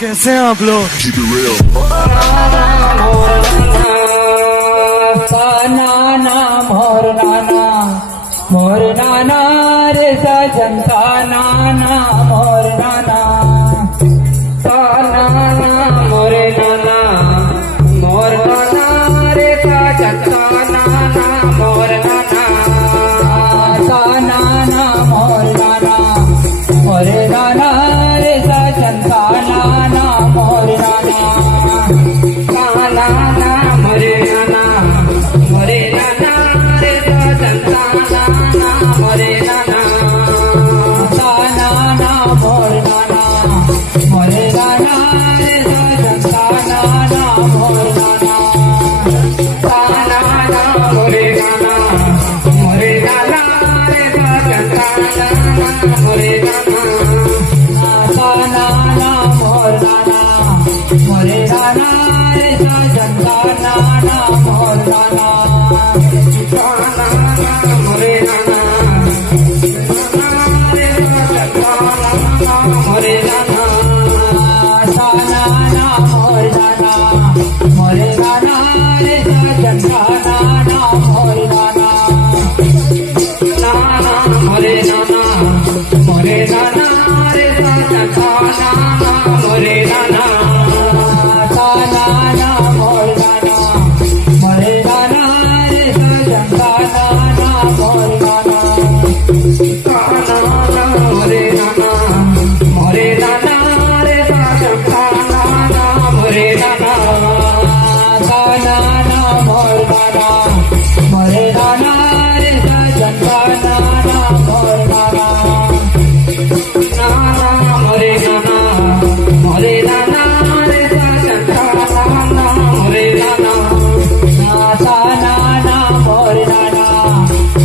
कैसे हैं आप लोग? मोर नाना रे सजन का नाना मोर नाना मोरे नाना मोर नाना रे सजन का नाना मोर नाना नाना मोर नाना मोरे नाना रे सजन का नाना मोर नाना नाना मोरे नाना मोरे नाना रे सजन का नाना मोरे नाना नाना मोर नाना मोरे नाना रे सजन का नाना मोर नाना नाना मोरे नाना मोरे नाना रे सजन का नाना मोरे नाना नाना मोर नाना मोरे नाना रे सजन का नाना मोर नाना मोरे नाना मोरे नाना नाना मोर नाना मोरे नाना रे सजन का नाना मोर नाना नाना मोरे नाना मोरे नाना रे सजन का नाना मोरे नाना नाना मोर नाना मोरे नाना रे सजन का नाना मोर नाना नाना मोरे नाना मोरे नाना रे सजन का नाना मोरे नाना नाना मोर नाना मोरे नाना रे सजन का नाना मोर नाना नाना मोरे नाना मोरे नाना रे सजन का नाना मोरे नाना नाना मोर नाना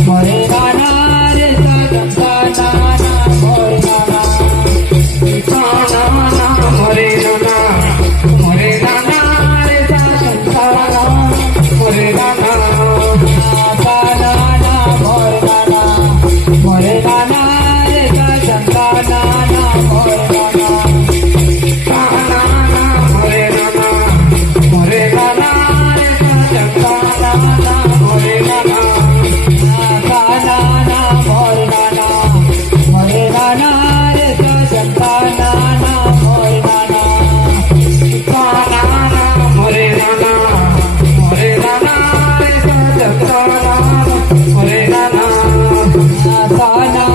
मोरे नाना रे सजन का नाना मोर नाना नाना मोरे नाना मोरे नाना रे सजन का नाना मोरे नाना नाना मोर नाना मोरे नाना रे सजन का नाना मोर नाना नाना मोरे नाना मोरे नाना रे सजन का नाना मोरे नाना नाना मोर नाना मोरे नाना रे सजन का नाना मोर नाना नाना मोरे नाना मोरे नाना रे सजन का नाना मोरे नाना नाना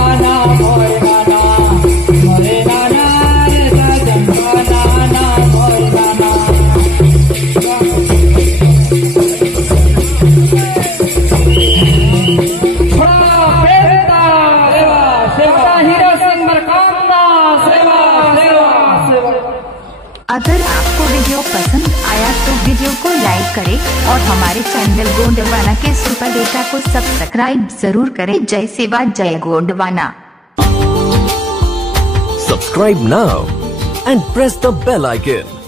मोर नाना मोरे नाना रे सजन का नाना मोर नाना अगर आपको वीडियो पसंद आया तो वीडियो को लाइक करें और हमारे चैनल गोंडवाना के सुपर डेटा को सब्सक्राइब जरूर करें। जय सेवा जय Gondwana. Subscribe now and press the bell icon.